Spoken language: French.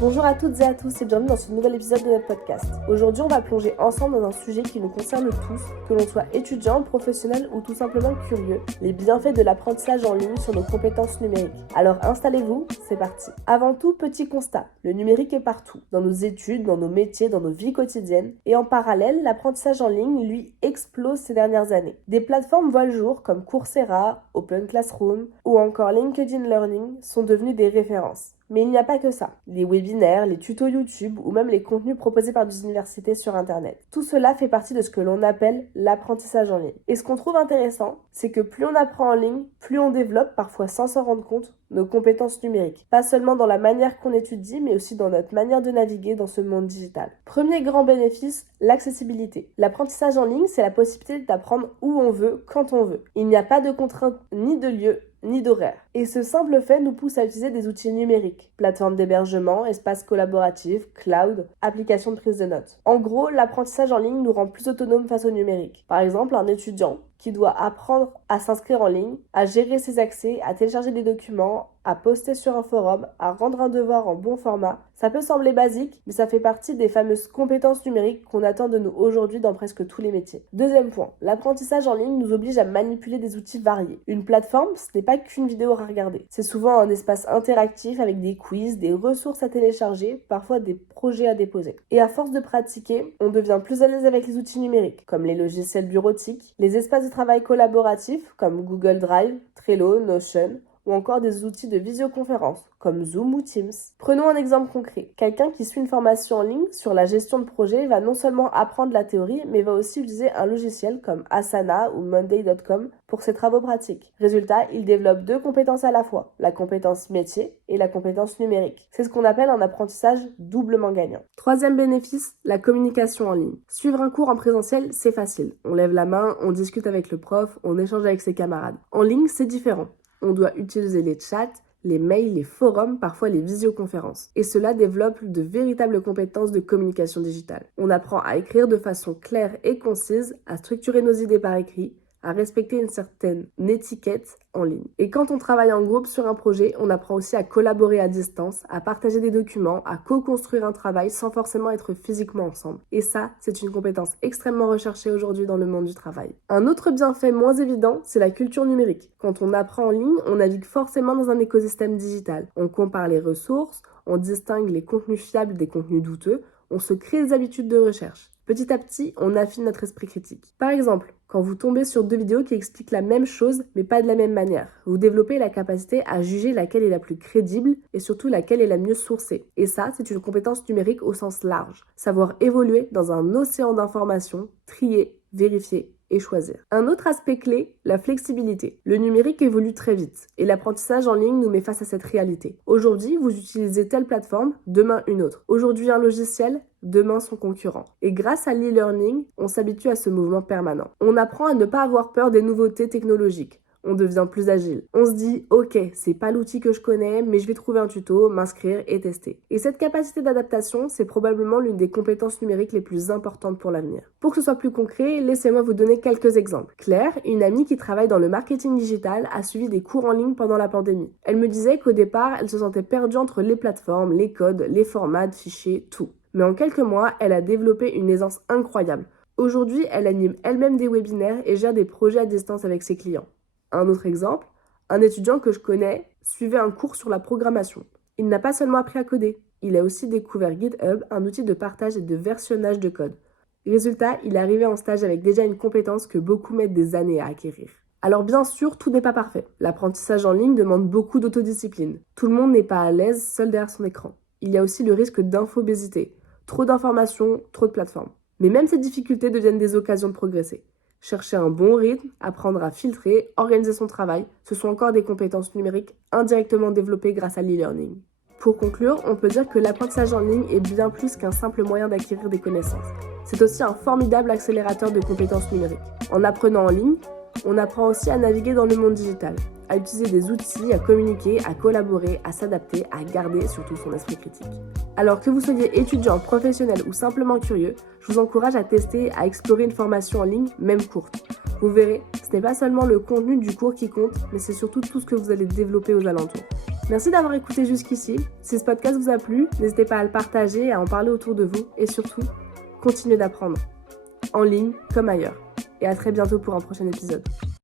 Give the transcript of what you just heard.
Bonjour à toutes et à tous et bienvenue dans ce nouvel épisode de notre podcast. Aujourd'hui, on va plonger ensemble dans un sujet qui nous concerne tous, que l'on soit étudiant, professionnel ou tout simplement curieux, les bienfaits de l'apprentissage en ligne sur nos compétences numériques. Alors installez-vous, c'est parti. Avant tout, petit constat, le numérique est partout, dans nos études, dans nos métiers, dans nos vies quotidiennes, et en parallèle, l'apprentissage en ligne, lui, explose ces dernières années. Des plateformes voient le jour comme Coursera, Open Classroom ou encore LinkedIn Learning sont devenues des références. Mais il n'y a pas que ça. Les webinaires, les tutos YouTube ou même les contenus proposés par des universités sur Internet. Tout cela fait partie de ce que l'on appelle l'apprentissage en ligne. Et ce qu'on trouve intéressant, c'est que plus on apprend en ligne, plus on développe, parfois sans s'en rendre compte, nos compétences numériques. Pas seulement dans la manière qu'on étudie, mais aussi dans notre manière de naviguer dans ce monde digital. Premier grand bénéfice, l'accessibilité. L'apprentissage en ligne, c'est la possibilité d'apprendre où on veut, quand on veut. Il n'y a pas de contrainte ni de lieu, ni d'horaire. Et ce simple fait nous pousse à utiliser des outils numériques, plateformes d'hébergement, espaces collaboratifs, cloud, applications de prise de notes. En gros, l'apprentissage en ligne nous rend plus autonomes face au numérique. Par exemple, un étudiant qui doit apprendre à s'inscrire en ligne, à gérer ses accès, à télécharger des documents, à poster sur un forum, à rendre un devoir en bon format. Ça peut sembler basique, mais ça fait partie des fameuses compétences numériques qu'on attend de nous aujourd'hui dans presque tous les métiers. Deuxième point, l'apprentissage en ligne nous oblige à manipuler des outils variés. Une plateforme, ce n'est pas qu'une vidéo à regarder. C'est souvent un espace interactif avec des quiz, des ressources à télécharger, parfois des projets à déposer. Et à force de pratiquer, on devient plus à l'aise avec les outils numériques, comme les logiciels bureautiques, les espaces de travail collaboratifs, comme Google Drive, Trello, Notion, ou encore des outils de visioconférence comme Zoom ou Teams. Prenons un exemple concret. Quelqu'un qui suit une formation en ligne sur la gestion de projet va non seulement apprendre la théorie, mais va aussi utiliser un logiciel comme Asana ou Monday.com pour ses travaux pratiques. Résultat, il développe deux compétences à la fois, la compétence métier et la compétence numérique. C'est ce qu'on appelle un apprentissage doublement gagnant. Troisième bénéfice, la communication en ligne. Suivre un cours en présentiel, c'est facile. On lève la main, on discute avec le prof, on échange avec ses camarades. En ligne, c'est différent. On doit utiliser les chats, les mails, les forums, parfois les visioconférences. Et cela développe de véritables compétences de communication digitale. On apprend à écrire de façon claire et concise, à structurer nos idées par écrit, à respecter une certaine étiquette en ligne. Et quand on travaille en groupe sur un projet, on apprend aussi à collaborer à distance, à partager des documents, à co-construire un travail sans forcément être physiquement ensemble. Et ça, c'est une compétence extrêmement recherchée aujourd'hui dans le monde du travail. Un autre bienfait moins évident, c'est la culture numérique. Quand on apprend en ligne, on navigue forcément dans un écosystème digital. On compare les ressources, on distingue les contenus fiables des contenus douteux, on se crée des habitudes de recherche. Petit à petit, on affine notre esprit critique. Par exemple, quand vous tombez sur deux vidéos qui expliquent la même chose, mais pas de la même manière, vous développez la capacité à juger laquelle est la plus crédible et surtout laquelle est la mieux sourcée. Et ça, c'est une compétence numérique au sens large. Savoir évoluer dans un océan d'informations, trier, vérifier et choisir. Un autre aspect clé, la flexibilité. Le numérique évolue très vite et l'apprentissage en ligne nous met face à cette réalité. Aujourd'hui, vous utilisez telle plateforme, demain une autre. Aujourd'hui un logiciel, demain son concurrent. Et grâce à l'e-learning, on s'habitue à ce mouvement permanent. On apprend à ne pas avoir peur des nouveautés technologiques. On devient plus agile. On se dit, ok, c'est pas l'outil que je connais, mais je vais trouver un tuto, m'inscrire et tester. Et cette capacité d'adaptation, c'est probablement l'une des compétences numériques les plus importantes pour l'avenir. Pour que ce soit plus concret, laissez-moi vous donner quelques exemples. Claire, une amie qui travaille dans le marketing digital, a suivi des cours en ligne pendant la pandémie. Elle me disait qu'au départ, elle se sentait perdue entre les plateformes, les codes, les formats de fichiers, tout. Mais en quelques mois, elle a développé une aisance incroyable. Aujourd'hui, elle anime elle-même des webinaires et gère des projets à distance avec ses clients. Un autre exemple, un étudiant que je connais suivait un cours sur la programmation. Il n'a pas seulement appris à coder, il a aussi découvert GitHub, un outil de partage et de versionnage de code. Résultat, il est arrivé en stage avec déjà une compétence que beaucoup mettent des années à acquérir. Alors bien sûr, tout n'est pas parfait. L'apprentissage en ligne demande beaucoup d'autodiscipline. Tout le monde n'est pas à l'aise seul derrière son écran. Il y a aussi le risque d'infobésité. Trop d'informations, trop de plateformes. Mais même ces difficultés deviennent des occasions de progresser. Chercher un bon rythme, apprendre à filtrer, organiser son travail, ce sont encore des compétences numériques indirectement développées grâce à l'e-learning. Pour conclure, on peut dire que l'apprentissage en ligne est bien plus qu'un simple moyen d'acquérir des connaissances. C'est aussi un formidable accélérateur de compétences numériques. En apprenant en ligne, on apprend aussi à naviguer dans le monde digital, à utiliser des outils, à communiquer, à collaborer, à s'adapter, à garder surtout son esprit critique. Alors que vous soyez étudiant, professionnel ou simplement curieux, je vous encourage à tester, à explorer une formation en ligne, même courte. Vous verrez, ce n'est pas seulement le contenu du cours qui compte, mais c'est surtout tout ce que vous allez développer aux alentours. Merci d'avoir écouté jusqu'ici. Si ce podcast vous a plu, n'hésitez pas à le partager et à en parler autour de vous. Et surtout, continuez d'apprendre, en ligne comme ailleurs. Et à très bientôt pour un prochain épisode.